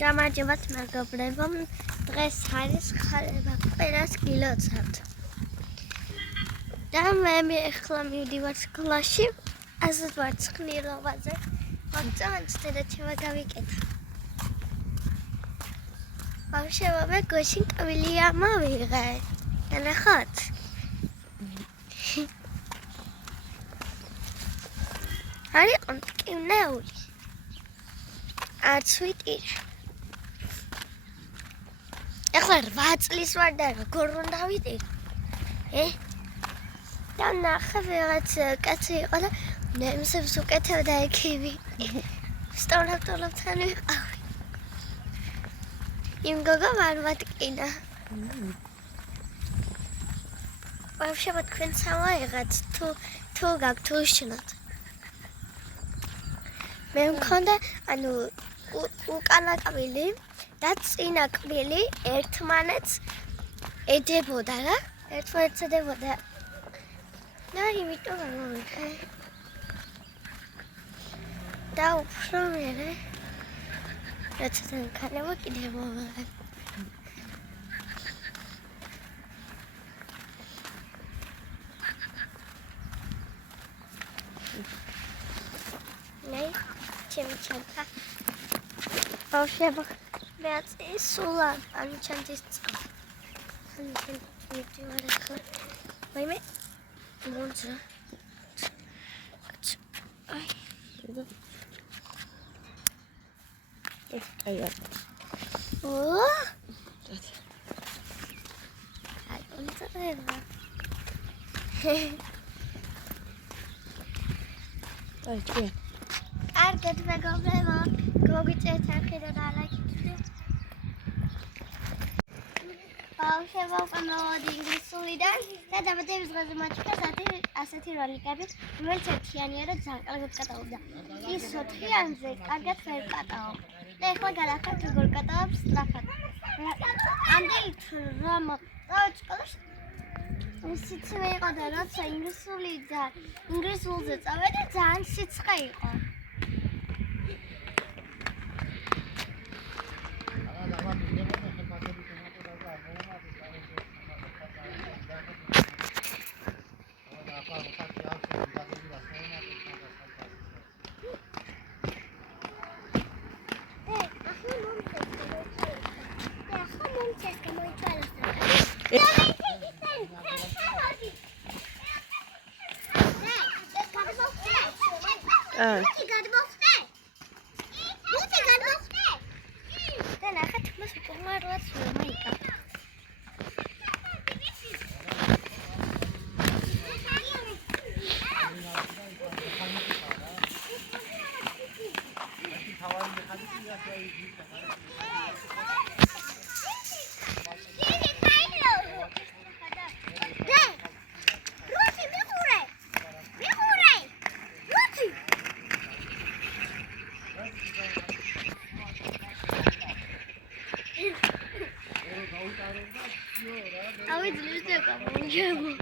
გამარჯობათ მეგობრებო, დღეს არის ხალება კვირას გილოცავთ. და მე ახლა მივდივარ სკოლაში, ასეთ ვარ ცხნილობაზე. მოწონთ დედაჩემა გავიკეთა. ბავშვებო, მე გუშინ კვილია მოვიღე. ნახოთ. არის კონტკივნეული. აცვიტირე. ახლა 8 წლის ვარ და როგორ უნდა ვიტირე? და ნახე ვიღაც კაცი იყო და ნემსებს უკეთებდა ექიმი. სტოლობთან ვიყავი. იმ გოგომ არ მატკინა. ბავშვებო, თქვენ სამოიღეთ თუ გაქვთ უშნოთ. მე მქონდა უკანა კვილი და წინა კვილი ერთმანეთს ედებოდა რა, ერთმანეთს ედებოდა. და იმიტომ გამოვიხე. და უფრო მერე როცა ქალებო კიდე მოვიღე. ჩემჩანთა ბავშვებო, მე აწესულა ანუ ჩემთვის წყალ. ანუ ჩემთვის ვარ ახლა. მე მონძა. აი. აი. აი, უნცადება. აი, ჩვენ კარგად მეგობრებო, გოგიწევთ აქედან ალაიქით. ბავშვებო, მოვიდი ინგლისურიდან და დამატების დღეზე მოჩქეს ასეთი როლიკები, რომელიც ერთიანია და ძალიან კარგად კატაობდა. ის 4-იანზე კარგად ვერ კატაო. და ახლა გადავხეთ როგორ კატაობს სწრაფად. ამდენით რომ წავედ სკოლაში სიცხე იყო და როცა ინგლისურზე წავედი ძალიან სიცხე იყო. Awit lihat kamu,